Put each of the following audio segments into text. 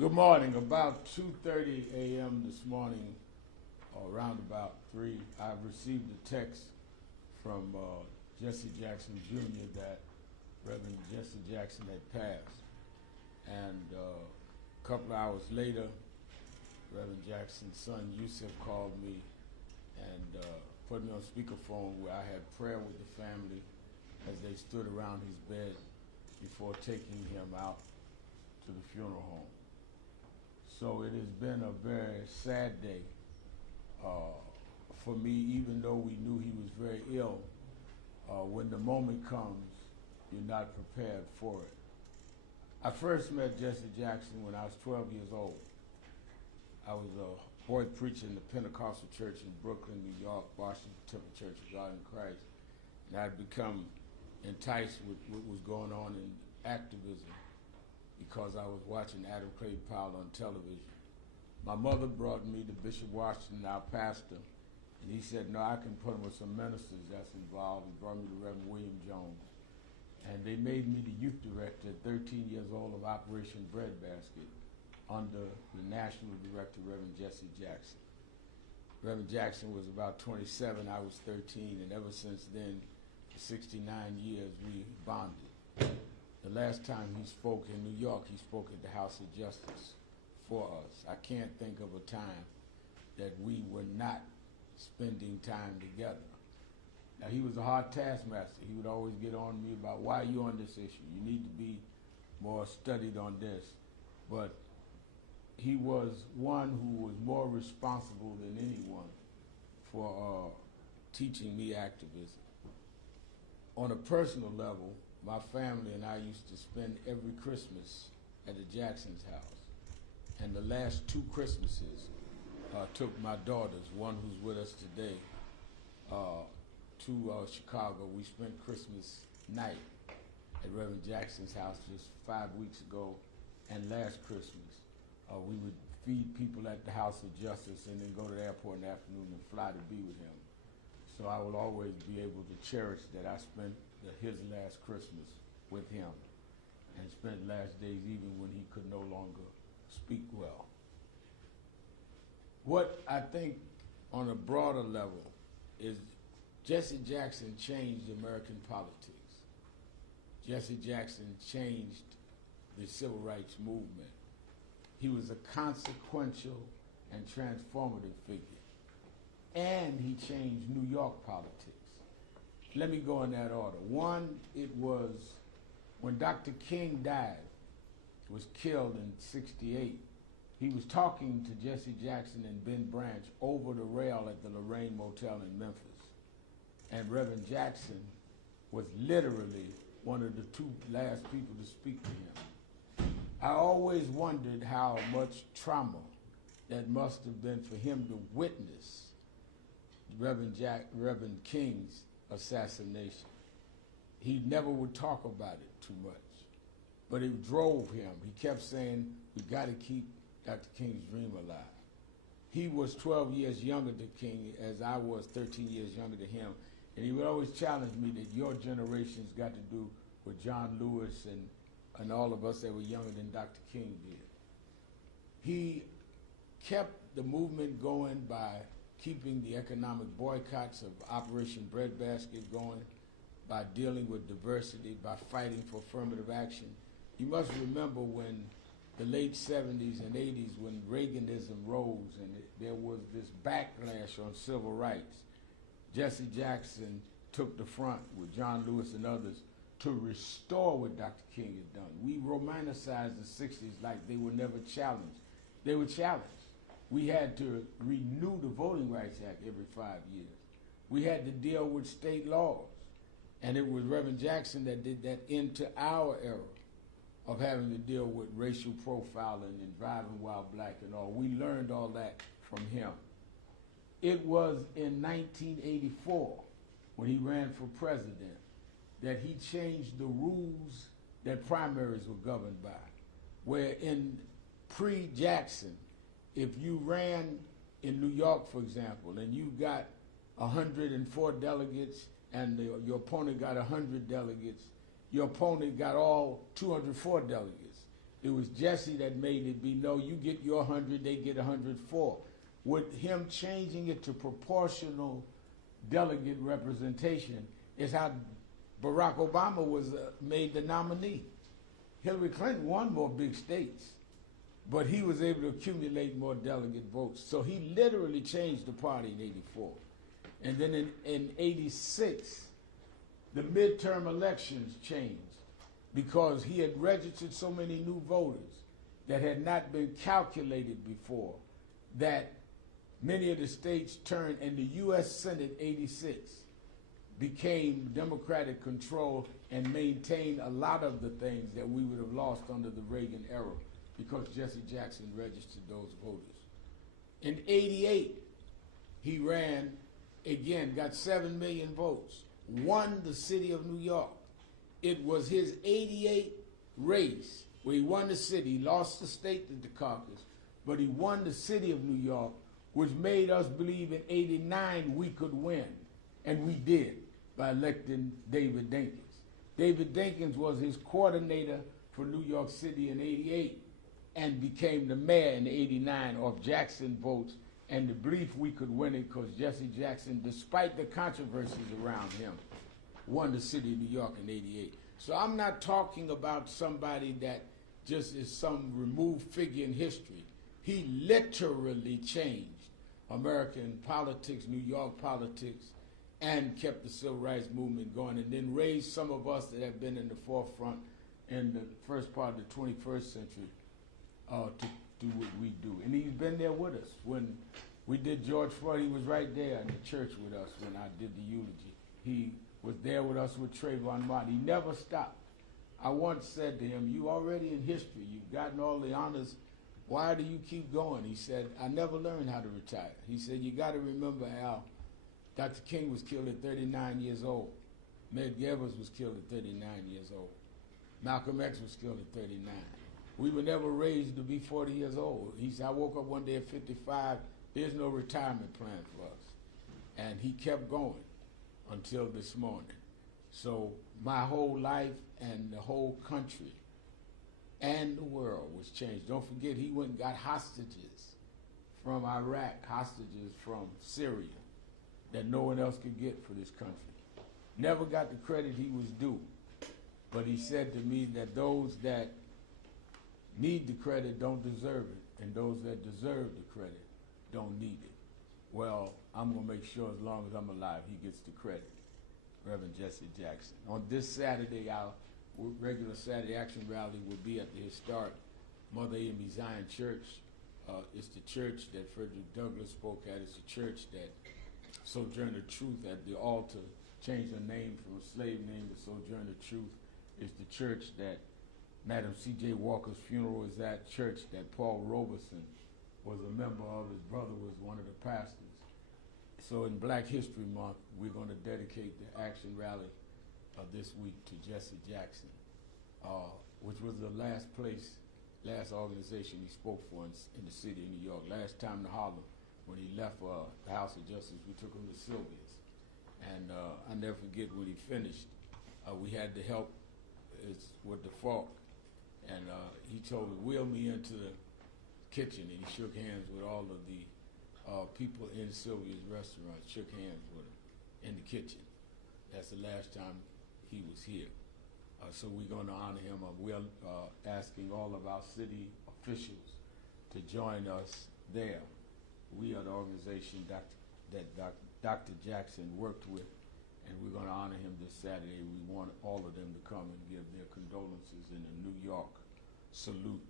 Good morning. About 2:30 a.m. this morning, or around about 3, I received a text from Jesse Jackson Jr. that Reverend Jesse Jackson had passed. And a couple of hours later, Reverend Jackson's son Yusuf called me and put me on speakerphone where I had prayer with the family as they stood around his bed before taking him out to the funeral home. So it has been a very sad day for me, even though we knew he was very ill. When the moment comes, you're not prepared for it. I first met Jesse Jackson when I was 12 years old. I was a boy preacher in the Pentecostal church in Brooklyn, New York, Washington Temple Church of God in Christ. And I'd become enticed with what was going on in activism because I was watching Adam Clay Powell on television. My mother brought me to Bishop Washington, our pastor, and he said, no, I can put him with some ministers that's involved. He brought me to Reverend William Jones. And they made me the youth director at 13 years old of Operation Breadbasket under the national director, Reverend Jesse Jackson. Reverend Jackson was about 27, I was 13, and ever since then, for 69 years, we bonded. The last time he spoke in New York, he spoke at the House of Justice for us. I can't think of a time that we were not spending time together. Now, he was a hard taskmaster. He would always get on me about, why are you on this issue? You need to be more studied on this. But he was one who was more responsible than anyone for teaching me activism. On a personal level, my family and I used to spend every Christmas at the Jackson's house. And the last 2 Christmases took my daughters, one who's with us today, to Chicago. We spent Christmas night at Reverend Jackson's house just 5 weeks ago. And last Christmas, we would feed people at the House of Justice and then go to the airport in the afternoon and fly to be with him. So I will always be able to cherish that I spent his last Christmas with him and spent last days even when he could no longer speak well. What I think on a broader level is Jesse Jackson changed American politics. Jesse Jackson changed the civil rights movement. He was a consequential and transformative figure. And he changed New York politics. Let me go in that order. One, it was when Dr. King died, was killed in '68, he was talking to Jesse Jackson and Ben Branch over the rail at the Lorraine Motel in Memphis. And Reverend Jackson was literally one of the 2 last people to speak to him. I always wondered how much trauma that must have been for him to witness Reverend King's assassination. He never would talk about it too much, but it drove him. He kept saying, we got to keep Dr. King's dream alive. He was 12 years younger than King, as I was 13 years younger than him, and he would always challenge me that your generation's got to do what John Lewis and all of us that were younger than Dr. King did. He kept the movement going by keeping the economic boycotts of Operation Breadbasket going, by dealing with diversity, by fighting for affirmative action. You must remember when the late 70s and 80s, when Reaganism rose and there was this backlash on civil rights, Jesse Jackson took the front with John Lewis and others to restore what Dr. King had done. We romanticized the 60s like they were never challenged. They were challenged. We had to renew the Voting Rights Act every 5 years. We had to deal with state laws. And it was Reverend Jackson that did that into our era of having to deal with racial profiling and driving while black and all. We learned all that from him. It was in 1984, when he ran for president, that he changed the rules that primaries were governed by, where in pre-Jackson, if you ran in New York, for example, and you got 104 delegates and your opponent got 100 delegates, your opponent got all 204 delegates. It was Jesse that made it be, no, you get your 100, they get 104. With him changing it to proportional delegate representation is how Barack Obama was made the nominee. Hillary Clinton won more big states, but he was able to accumulate more delegate votes. So he literally changed the party in 84. And then in 86, the midterm elections changed because he had registered so many new voters that had not been calculated before that many of the states turned, and the U.S. Senate 86 became Democratic control and maintained a lot of the things that we would have lost under the Reagan era because Jesse Jackson registered those voters. In 88, he ran again, got 7 million votes, won the city of New York. It was his 88 race where he won the city, lost the state to the caucus, but he won the city of New York, which made us believe in 89 we could win. And we did by electing David Dinkins. David Dinkins was his coordinator for New York City in 88 and became the mayor in 89 off Jackson votes and the belief we could win it because Jesse Jackson, despite the controversies around him, won the city of New York in 88. So I'm not talking about somebody that just is some removed figure in history. He literally changed American politics, New York politics, and kept the civil rights movement going, and then raised some of us that have been in the forefront in the first part of the 21st century to do what we do. And he's been there with us. When we did George Floyd, he was right there in the church with us when I did the eulogy. He was there with us with Trayvon Martin. He never stopped. I once said to him, you already in history. You've gotten all the honors. Why do you keep going? He said, I never learned how to retire. He said, you got to remember, Al, Dr. King was killed at 39 years old. Medgar Evers was killed at 39 years old. Malcolm X was killed at 39. We were never raised to be 40 years old. He said, I woke up one day at 55. There's no retirement plan for us. And he kept going until this morning. So my whole life and the whole country and the world was changed. Don't forget, he went and got hostages from Iraq, hostages from Syria that no one else could get for this country. Never got the credit he was due. But he said to me that those that need the credit don't deserve it, and those that deserve the credit don't need it. Well, I'm going to make sure as long as I'm alive, he gets the credit. Reverend Jesse Jackson. On this Saturday, our regular Saturday Action Rally will be at the historic Mother Amy Zion Church. It's the church that Frederick Douglass spoke at. It's the church that Sojourner Truth at the altar changed her name from a slave name to Sojourner Truth. It's the church that Madam C.J. Walker's funeral is at, church that Paul Robeson was a member of. His brother was one of the pastors. So in Black History Month, we're going to dedicate the action rally this week to Jesse Jackson, which was the last organization he spoke for in the city of New York. Last time to Harlem, when he left the House of Justice, we took him to Sylvia's. And I'll never forget when he finished, we had to help with the fork. And he told me, wheel me into the kitchen, and he shook hands with all of the people in Sylvia's restaurant, shook hands with him in the kitchen. That's the last time he was here. So we're going to honor him. We're asking all of our city officials to join us there. We are the organization that Dr. Jackson worked with, and we're going to honor him this Saturday. We want all of them to come and give their condolences in a New York salute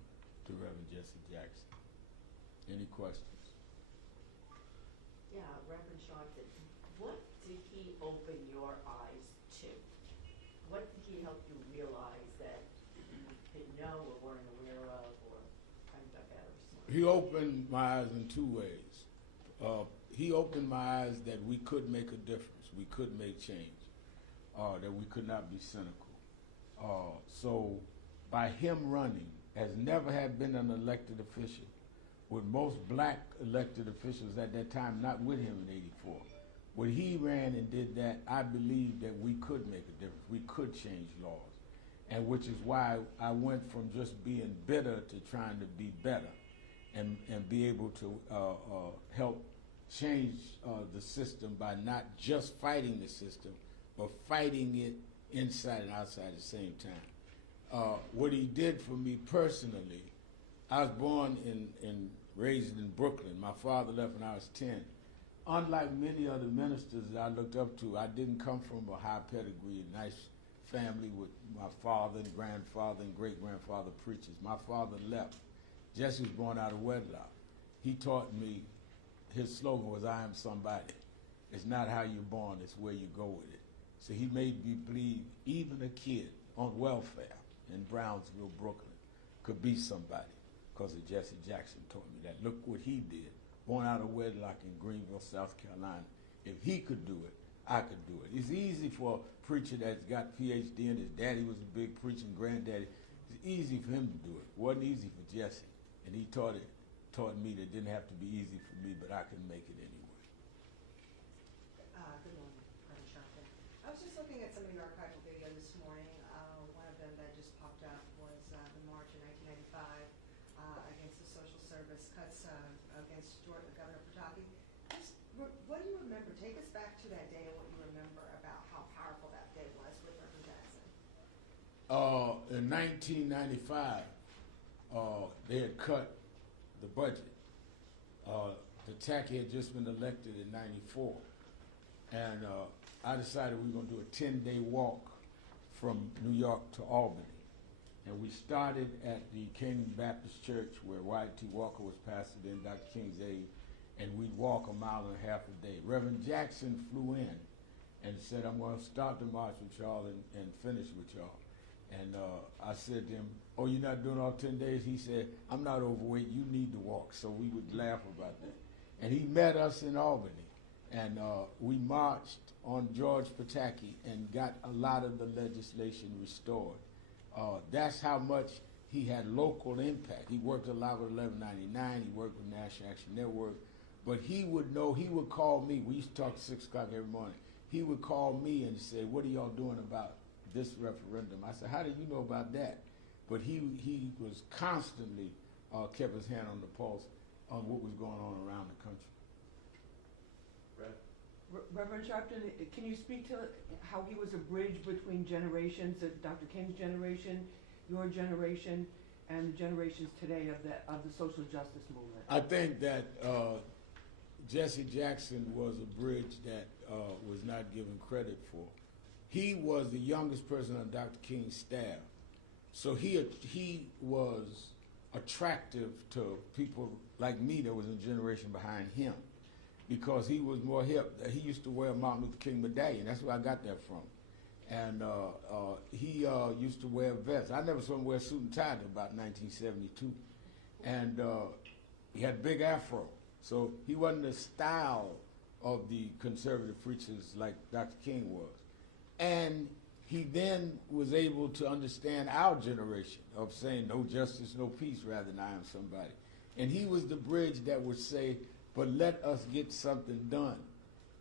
to Reverend Jesse Jackson. Any questions? Yeah, Reverend Sharpton, what did he open your eyes to? What did he help you realize that you didn't know or weren't aware of, or kind of got better? He opened my eyes in two ways. He opened my eyes that we could make a difference, we could make change, that we could not be cynical. So by him running, as never had been an elected official, with most black elected officials at that time not with him in 84. When he ran and did that, I believed that we could make a difference. We could change laws. and which is why I went from just being bitter to trying to be better, and be able to help change the system by not just fighting the system, but fighting it inside and outside at the same time. What he did for me personally, I was born and raised in Brooklyn. My father left when I was 10. Unlike many other ministers that I looked up to, I didn't come from a high pedigree, a nice family with my father and grandfather and great-grandfather preachers. My father left. Jesse was born out of wedlock. He taught me, his slogan was, "I am somebody." It's not how you're born, it's where you go with it. So he made me believe even a kid on welfare in Brownsville, Brooklyn, could be somebody because of Jesse Jackson taught me that. Look what he did. Born out of wedlock in Greenville, South Carolina. If he could do it, I could do it. It's easy for a preacher that's got PhD and his daddy was a big preacher and granddaddy. It's easy for him to do it. It wasn't easy for Jesse. And he taught me that it didn't have to be easy for me, but I could make it anyway. Good morning, Reverend Sharpton. I was just looking at some of your archival video this morning. One of them that just popped up was the march in 1995 against the social service cuts against Governor Pataki. What do you remember? Take us back to that day and what you remember about how powerful that day was with Reverend Jackson. In 1995, they had cut the budget. Pataki had just been elected in 94. And I decided we were going to do a 10-day walk from New York to Albany. And we started at the Canaan Baptist Church where Wyatt T. Walker was pastored in, Dr. King's aide, and we'd walk a mile and a half a day. Reverend Jackson flew in and said, "I'm going to start the march with y'all and finish with y'all." And I said to him, "Oh, you're not doing all 10 days?" He said, "I'm not overweight, you need to walk." So we would laugh about that. And he met us in Albany, and we marched on George Pataki and got a lot of the legislation restored. That's how much he had local impact. He worked a lot with 1199, he worked with National Action Network, but he would know, he would call me. We used to talk at 6 o'clock every morning. He would call me and say, "What are y'all doing about this referendum?" I said, "How did you know about that?" But he was constantly kept his hand on the pulse of what was going on around the country. Reverend Sharpton, can you speak to how he was a bridge between generations, Dr. King's generation, your generation, and the generations today of the social justice movement? I think that Jesse Jackson was a bridge that was not given credit for. He was the youngest person on Dr. King's staff, so he was attractive to people like me that was a generation behind him, because he was more hip. He used to wear a Martin Luther King medallion. That's where I got that from. And he used to wear vests. I never saw him wear a suit and tie until about 1972. And he had a big afro. So he wasn't the style of the conservative preachers like Dr. King was. And he then was able to understand our generation of saying no justice, no peace, rather than I am somebody. And he was the bridge that would say, "But let us get something done."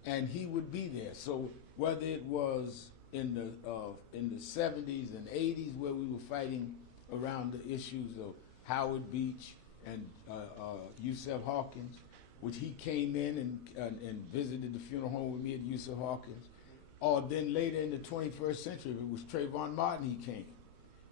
And he would be there. So whether it was in the 70s and 80s where we were fighting around the issues of Howard Beach and Yusef Hawkins, which he came in and visited the funeral home with me at Yusef Hawkins, or then later in the 21st century, if it was Trayvon Martin, he came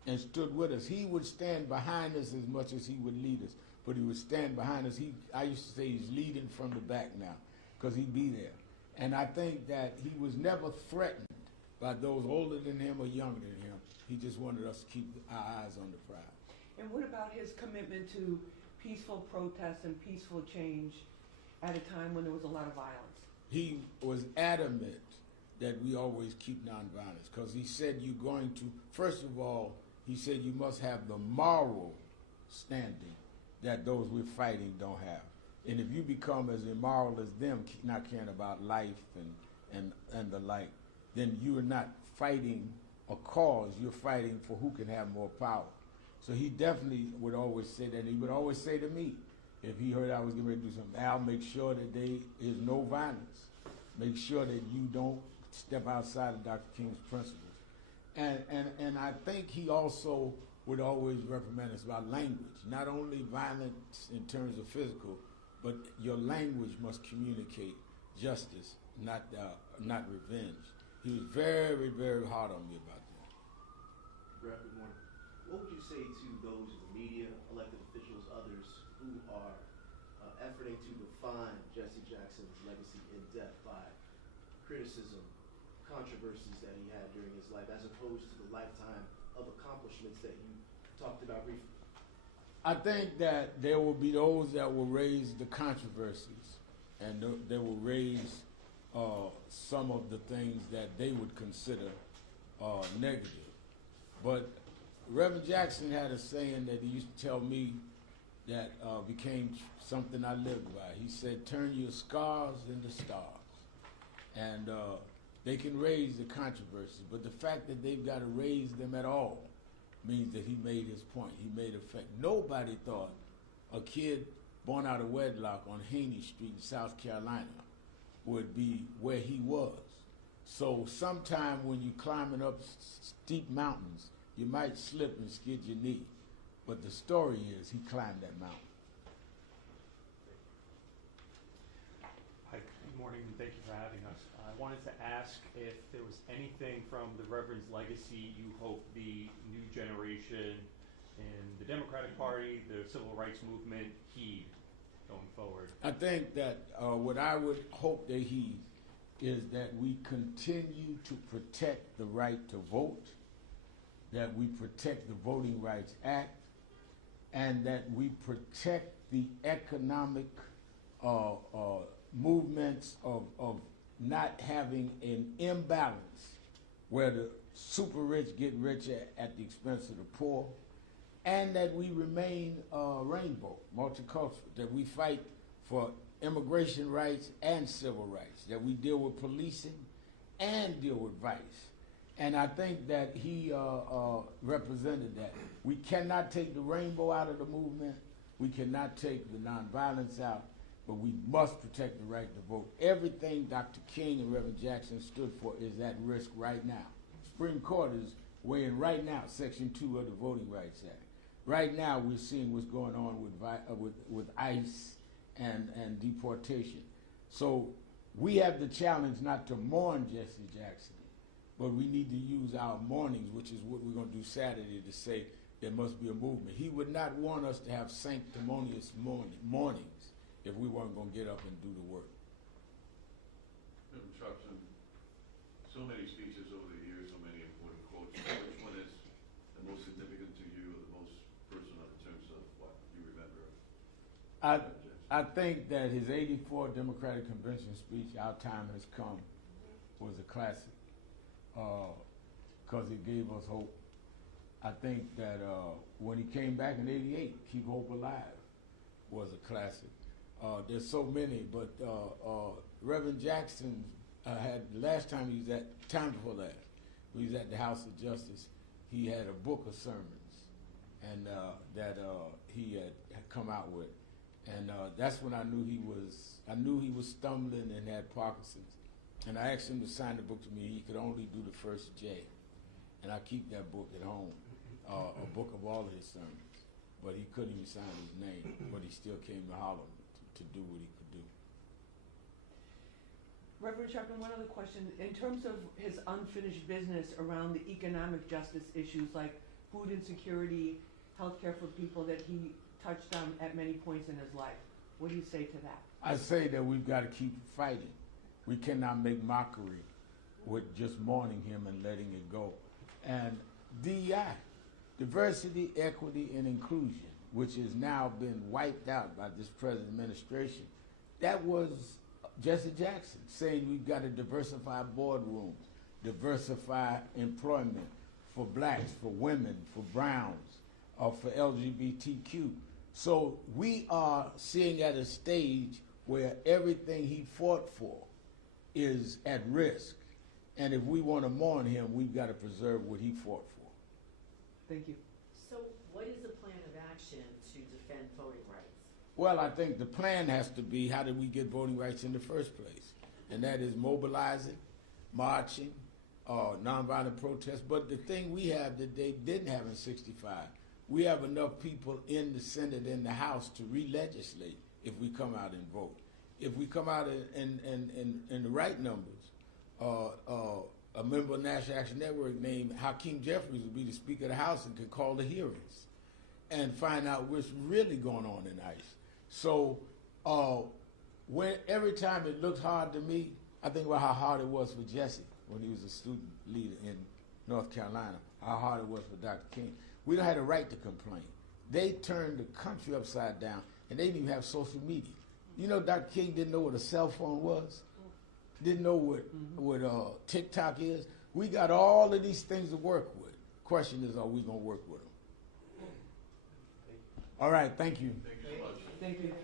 and stood with us. He would stand behind us as much as he would lead us, but he would stand behind us. I used to say he's leading from the back now, because he'd be there. And I think that he was never threatened by those older than him or younger than him. He just wanted us to keep our eyes on the prize. And what about his commitment to peaceful protest and peaceful change at a time when there was a lot of violence? He was adamant that we always keep nonviolence, because he said you're going to, first of all, he said you must have the moral standing that those we're fighting don't have. And if you become as immoral as them, not caring about life and the like, then you are not fighting a cause, you're fighting for who can have more power. So he definitely would always say that. And he would always say to me, if he heard I was getting ready to do something, "Al, make sure that there is no violence. Make sure that you don't step outside of Dr. King's principles." And I think he also would always reprimand us about language, not only violence in terms of physical, but your language must communicate justice, not revenge. He was very, very hard on me about that. Brad, good morning. What would you say to those in the media, elected officials, others who are efforting to define Jesse Jackson's legacy in depth by criticism, controversies that he had during his life, as opposed to the lifetime of accomplishments that you talked about briefly? I think that there will be those that will raise the controversies, and they will raise some of the things that they would consider negative. But Reverend Jackson had a saying that he used to tell me that became something I lived by. He said, "Turn your scars into stars." And they can raise the controversies, but the fact that they've got to raise them at all means that he made his point. He made effect. Nobody thought a kid born out of wedlock on Haney Street in South Carolina would be where he was. So sometime when you're climbing up steep mountains, you might slip and skid your knee. But the story is he climbed that mountain. Hi, good morning, and thank you for having us. I wanted to ask if there was anything from the Reverend's legacy you hope the new generation in the Democratic Party, the civil rights movement, heed going forward. I think that what I would hope they heed is that we continue to protect the right to vote, that we protect the Voting Rights Act, and that we protect the economic movements of not having an imbalance where the super rich get richer at the expense of the poor, and that we remain rainbow, multicultural, that we fight for immigration rights and civil rights, that we deal with policing and deal with vice. And I think that he represented that. We cannot take the rainbow out of the movement. We cannot take the nonviolence out, but we must protect the right to vote. Everything Dr. King and Reverend Jackson stood for is at risk right now. Supreme Court is weighing right now Section 2 of the Voting Rights Act. Right now we're seeing what's going on with ICE and deportation. So we have the challenge not to mourn Jesse Jackson, but we need to use our mornings, which is what we're going to do Saturday, to say there must be a movement. He would not want us to have sanctimonious mornings if we weren't going to get up and do the work. Reverend Sharpton, so many speeches over the years, so many important quotes. Which one is the most significant to you, or the most personal in terms of what you remember? I think that his '84 Democratic Convention speech, "Our Time Has Come," was a classic because it gave us hope. I think that when he came back in '88, "Keep Hope Alive" was a classic. There's so many, but Reverend Jackson had, last time he was at, time before last, he was at the House of Justice, he had a book of sermons and that he had come out with. And that's when I knew he was stumbling and had Parkinson's. And I asked him to sign the book to me. He could only do the first J. And I keep that book at home, a book of all of his sermons. But he couldn't even sign his name, but he still came to Harlem to do what he could do. Reverend Sharpton, one other question. In terms of his unfinished business around the economic justice issues like food insecurity, healthcare for people that he touched on at many points in his life, what do you say to that? I say that we've got to keep fighting. We cannot make mockery with just mourning him and letting it go. And DEI, diversity, equity, and inclusion, which has now been wiped out by this present administration, that was Jesse Jackson saying we've got to diversify boardrooms, diversify employment for blacks, for women, for browns, for LGBTQ. So we are seeing at a stage where everything he fought for is at risk. And if we want to mourn him, we've got to preserve what he fought for. Thank you. So what is the plan of action to defend voting rights? Well, I think the plan has to be, how did we get voting rights in the first place? And that is mobilizing, marching, nonviolent protests. But the thing we have that they didn't have in 65, we have enough people in the Senate and the House to re-legislate if we come out and vote. If we come out in the right numbers, a member of National Action Network named Hakeem Jeffries would be the Speaker of the House and could call the hearings and find out what's really going on in ICE. So every time it looked hard to me, I think about how hard it was for Jesse when he was a student leader in North Carolina, how hard it was for Dr. King. We don't have the right to complain. They turned the country upside down, and they didn't even have social media. You know, Dr. King didn't know what a cell phone was, didn't know what TikTok is. We got all of these things to work with. Question is, are we going to work with them? All right, thank you. Thank you so much. Thank you.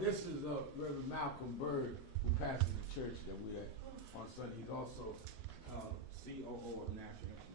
This is Reverend Malcolm Bird, who pastors the church that we're at on Sunday. He's also COO of National Action.